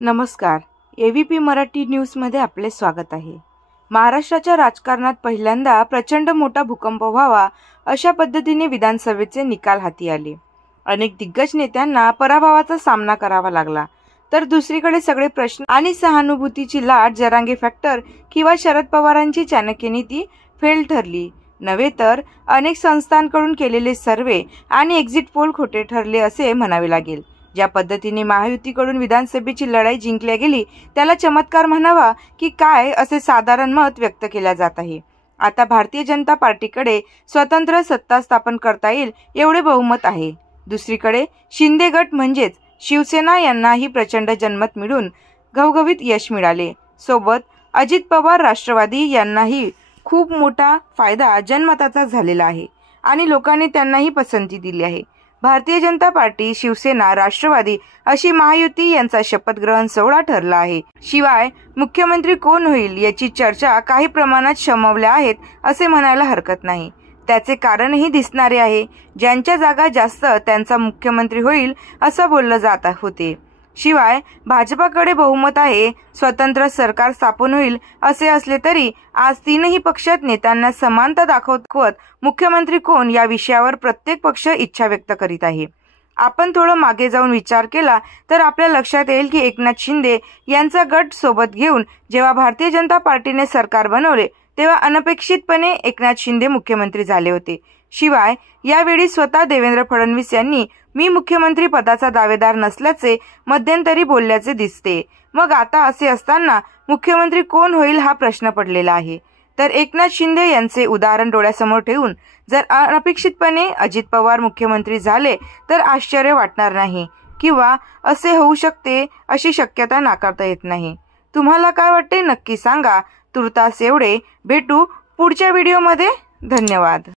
नमस्कार. एबीपी मराठी न्यूजमध्ये आपले स्वागत आहे. महाराष्ट्राच्या राजकारणात पहिल्यांदा प्रचंड मोठा भूकंप व्हावा अशा पद्धतीने विधानसभेचे निकाल हाती आले. अनेक दिग्गज नेत्यांना पराभवाचा सामना करावा लागला, तर दुसरीकडे सगळे प्रश्न आणि सहानुभूतीची लाट जरांगे फॅक्टर किंवा शरद पवारांची चाणक्य नीती फेल ठरली नव्हे, तर अनेक संस्थांकडून केलेले सर्वे आणि एक्झिट पोल खोटे ठरले असे म्हणावे लागेल. ज्या पद्धतीने महायुतीकडून विधानसभेची लढाई जिंकल्या गेली त्याला चमत्कार म्हणावा की काय असे साधारण मत व्यक्त केले जात आहे. आता भारतीय जनता पार्टीकडे स्वतंत्र सत्ता स्थापन करता येईल एवढे बहुमत आहे. दुसरीकडे शिंदे गट म्हणजेच शिवसेना यांनाही प्रचंड जनमत मिळून घवघवीत यश मिळाले. सोबत अजित पवार राष्ट्रवादी यांनाही खूप मोठा फायदा जनमताचा झालेला आहे आणि लोकांनी त्यांनाही पसंती दिली आहे. भारतीय जनता पार्टी, शिवसेना, राष्ट्रवादी अशी महायुती यांचा शपथग्रहण सोहळा ठरला आहे. शिवाय मुख्यमंत्री कोण होईल याची चर्चा काही प्रमाणात शमवल्या आहेत असे म्हणायला हरकत नाही. त्याचे कारणही दिसणारे आहे. ज्यांच्या जागा जास्त त्यांचा मुख्यमंत्री होईल असं बोललं जात होते. शिवाय भाजपाकडे बहुमत आहे, स्वतंत्र सरकार स्थापन होईल असे असले तरी आज तीनही पक्षात नेत्यांना समानता दाखवत मुख्यमंत्री कोण या विषयावर प्रत्येक पक्ष इच्छा व्यक्त करीत आहे. आपण थोडं मागे जाऊन विचार केला तर आपल्या लक्षात येईल की एकनाथ शिंदे यांचा गट सोबत घेऊन जेव्हा भारतीय जनता पार्टीने सरकार बनवले तेव्हा अनपेक्षितपणे एकनाथ शिंदे मुख्यमंत्री झाले होते. शिवाय यावेळी स्वतः देवेंद्र फडणवीस यांनी मी मुख्यमंत्री पदाचा दावेदार नसल्याचे मध्यंतरी बोलल्याचे दिसते. मग आता असे असताना मुख्यमंत्री कोण होईल हा प्रश्न पडलेला आहे. तर एकनाथ शिंदे यांचे उदाहरण डोळ्यासमोर ठेवून जर अनपेक्षितपणे अजित पवार मुख्यमंत्री झाले तर आश्चर्य वाटणार नाही किंवा असे होऊ शकते अशी शक्यता नाकारता येत नाही. तुम्हाला काय वाटते नक्की सांगा. तुर्तास एवढे. भेटू पुढच्या व्हिडिओमध्ये. धन्यवाद.